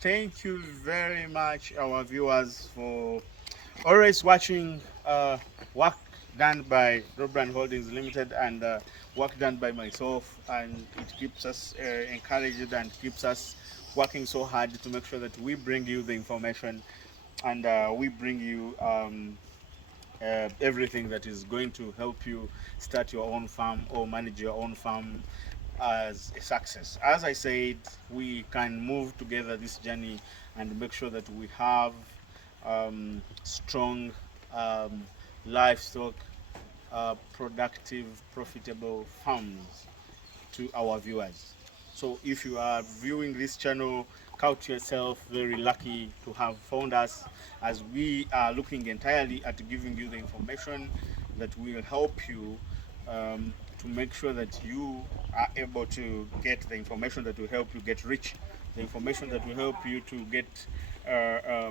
Thank you very much, our viewers, for always watching work done by Robran Holdings Limited and work done by myself, and it keeps us encouraged and keeps us working so hard to make sure that we bring you the information and we bring you everything that is going to help you start your own farm or manage your own farm as a success. As I said, we can move together this journey and make sure that we have strong um, livestock, productive, profitable farms to our viewers. So if you are viewing this channel, count yourself very lucky to have found us, as we are looking entirely at giving you the information that will help you to make sure that you are able to get the information that will help you get rich, the information that will help you to get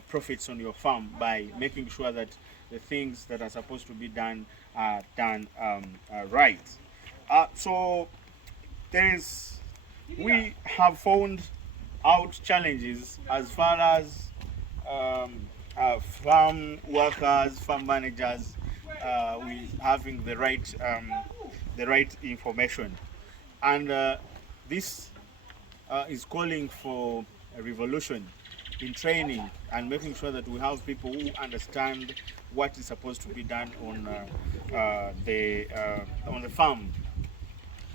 profits on your farm by making sure that the things that are supposed to be done are done right. So there is we have found out challenges as far as farm workers, farm managers, with having the right information, and this is calling for a revolution in training and making sure that we have people who understand what is supposed to be done on the farm.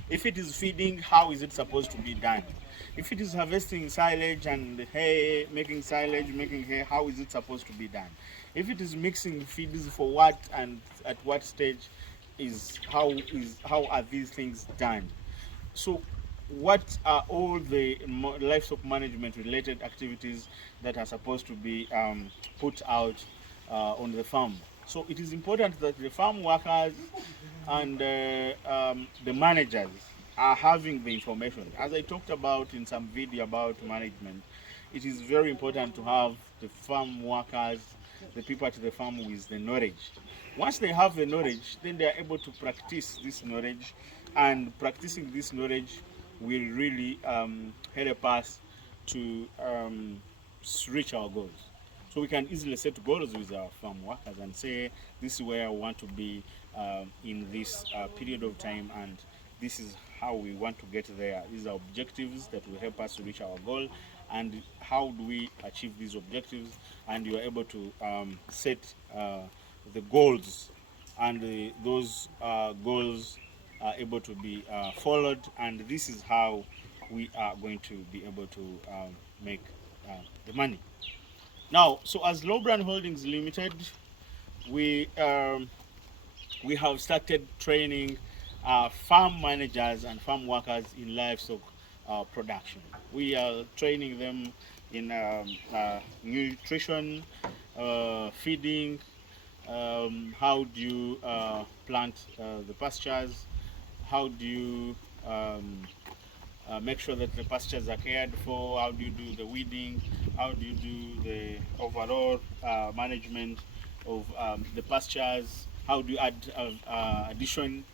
If it is feeding, how is it supposed to be done? If it is harvesting silage and hay, making silage, making hay, how is it supposed to be done? If it is mixing feeds for what and at what stage how are these things done? So what are all the livestock management related activities that are supposed to be put out on the farm? So it is important that the farm workers and the managers are having the information. As I talked about in some video about management, it is very important to have the farm workers, the people at the farm with the knowledge. Once they have the knowledge, then they are able to practice this knowledge, and practicing this knowledge will really help us to reach our goals. So we can easily set goals with our farm workers and say, this is where I want to be in this period of time, and this is how we want to get there. These are objectives that will help us to reach our goal, and how do we achieve these objectives? And you are able to set the goals, and those goals are able to be followed, and this is how we are going to be able to make the money. Now, so as Robran Holdings Limited, we we have started training farm managers and farm workers in livestock production. We are training them in nutrition, feeding, how do you plant the pastures, how do you make sure that the pastures are cared for, how do you do the weeding, how do you do the overall management of the pastures, how do you add addition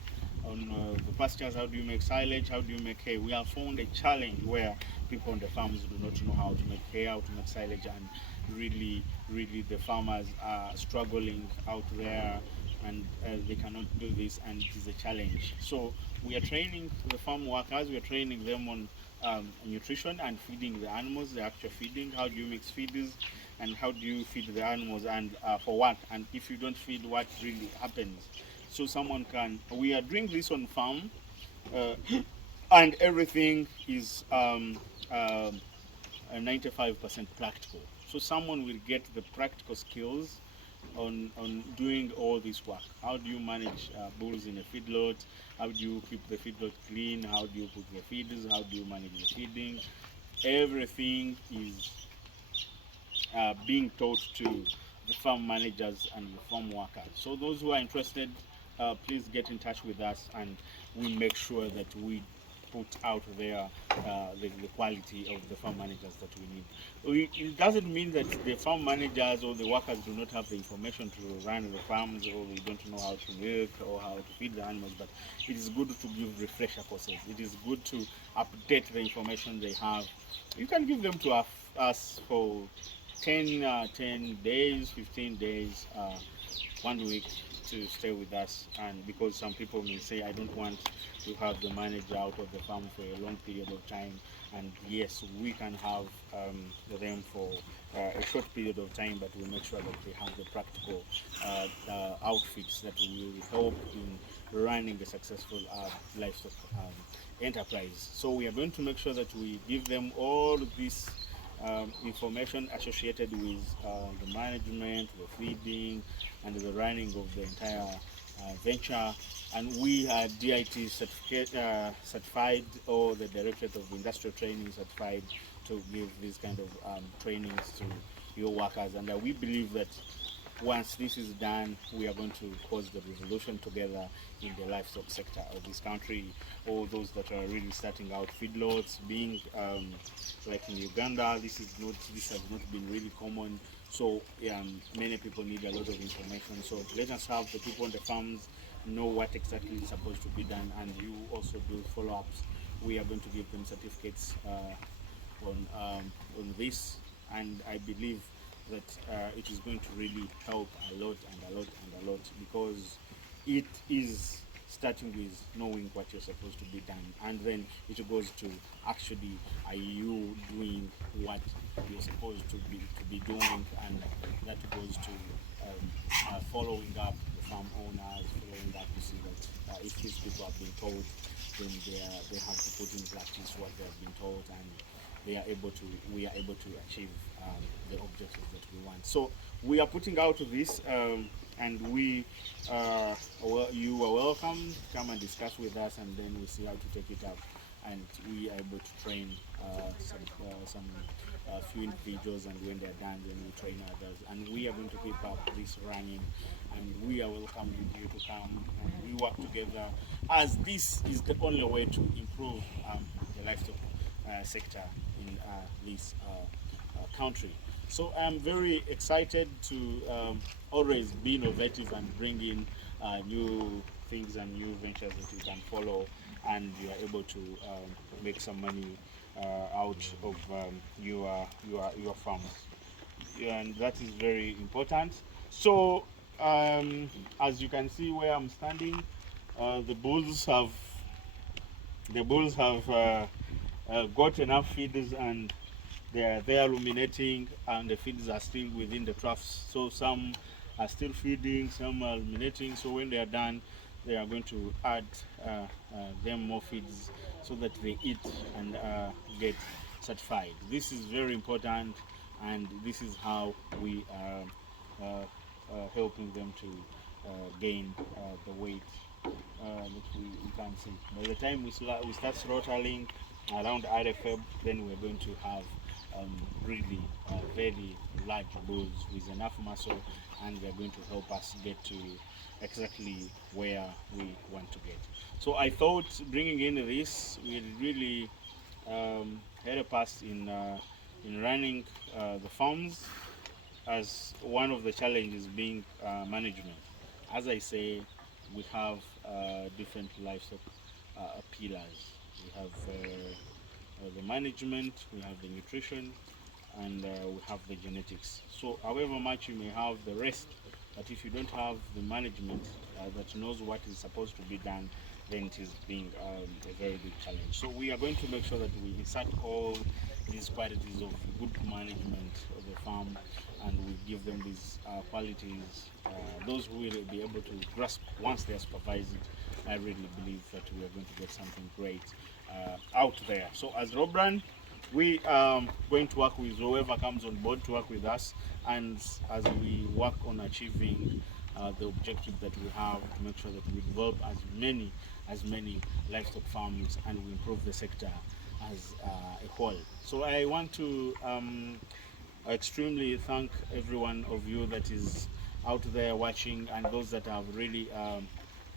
on the pastures, how do you make silage, how do you make hay. We have found a challenge where people on the farms do not know how to make hay, how to make silage, and really the farmers are struggling out there, and they cannot do this, and it is a challenge. So we are training the farm workers, we are training them on nutrition and feeding the animals, the actual feeding, how do you mix feeders, and how do you feed the animals, and for what, and if you don't feed, what really happens. So someone can, we are doing this on farm, and everything is 95% practical. So someone will get the practical skills on doing all this work. How do you manage bulls in a feedlot? How do you keep the feedlot clean? How do you put the feeders? How do you manage the feeding? Everything is being taught to the farm managers and the farm workers. So those who are interested, please get in touch with us, and we make sure that we put out there the quality of the farm managers that we need. It doesn't mean that the farm managers or the workers do not have the information to run the farms, or they don't know how to milk or how to feed the animals, but it is good to give refresher courses. It is good to update the information they have. You can give them to us for 10 days, 15 days, 1 week to stay with us. And because some people may say, I don't want to have the manager out of the farm for a long period of time. And yes, we can have them for a short period of time, but we make sure that they have the practical outfits that will help in running a successful livestock enterprise. So we are going to make sure that we give them all this information associated with the management, the feeding, and the running of the entire venture. And we are DIT certified, or the Directorate of Industrial Training certified, to give these kind of trainings to your workers. And we believe that once this is done, we are going to cause the revolution together in the livestock sector of this country. All those that are really starting out feedlots, being like in Uganda, this has not been really common. So many people need a lot of information. So let us have the people on the farms know what exactly is supposed to be done, and you also do follow-ups. We are going to give them certificates on this, and I believe that it is going to really help a lot and a lot and a lot, because it is starting with knowing what you're supposed to be done, and then it goes to actually, are you doing what you're supposed to be doing, and that goes to following up the farm owners, following up to see that if these people have been told, then they have to put in practice what they have been told, and we are able to achieve the objectives that we want. So we are putting out this, and you are welcome to come and discuss with us, and then we see how to take it up. And we are able to train some few individuals, and when they're done, then we train others. And we are going to keep up this running, and we are welcoming you to come, and we work together, as this is the only way to improve the livestock sector in this country. So I'm very excited to always be innovative and bring in new things and new ventures that you can follow, and you are able to make some money out of your farms, and that is very important. So as you can see where I'm standing, the bulls have got enough feeders, and they are there ruminating, and the feeders are still within the troughs. So some are still feeding, some are ruminating. So when they are done, they are going to add them more feeds so that they eat and get certified. This is very important, and this is how we are helping them to gain the weight that we can see. By the time we start throttling around RFM, then we're going to have really very large bulls with enough muscle, and they're going to help us get to exactly where we want to get. So I thought bringing in this will really help us in running the farms, as one of the challenges being management. As I say, we have different livestock pillars. We have the management, we have the nutrition, and we have the genetics. So however much you may have the rest, but if you don't have the management that knows what is supposed to be done, then it is being a very big challenge. So we are going to make sure that we insert all these qualities of good management of the farm, and we give them these qualities. Those who will be able to grasp once they are supervised, I really believe that we are going to get something great out there. So as Robran, we are going to work with whoever comes on board to work with us, and as we work on achieving the objective that we have, to make sure that we develop as many livestock farms, and we improve the sector as a whole. So I want to extremely thank every one of you that is out there watching, and those that have really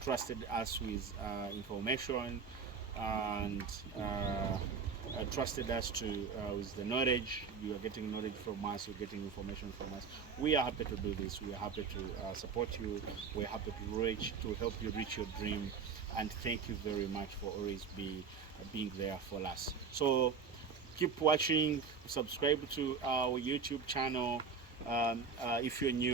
trusted us with information, and trusted us to with the knowledge. You are getting knowledge from us, you're getting information from us. We are happy to do this. We are happy to support you. We're happy to help you reach your dream, and thank you very much for always being there for us. So Keep watching, subscribe to our YouTube channel if you're new.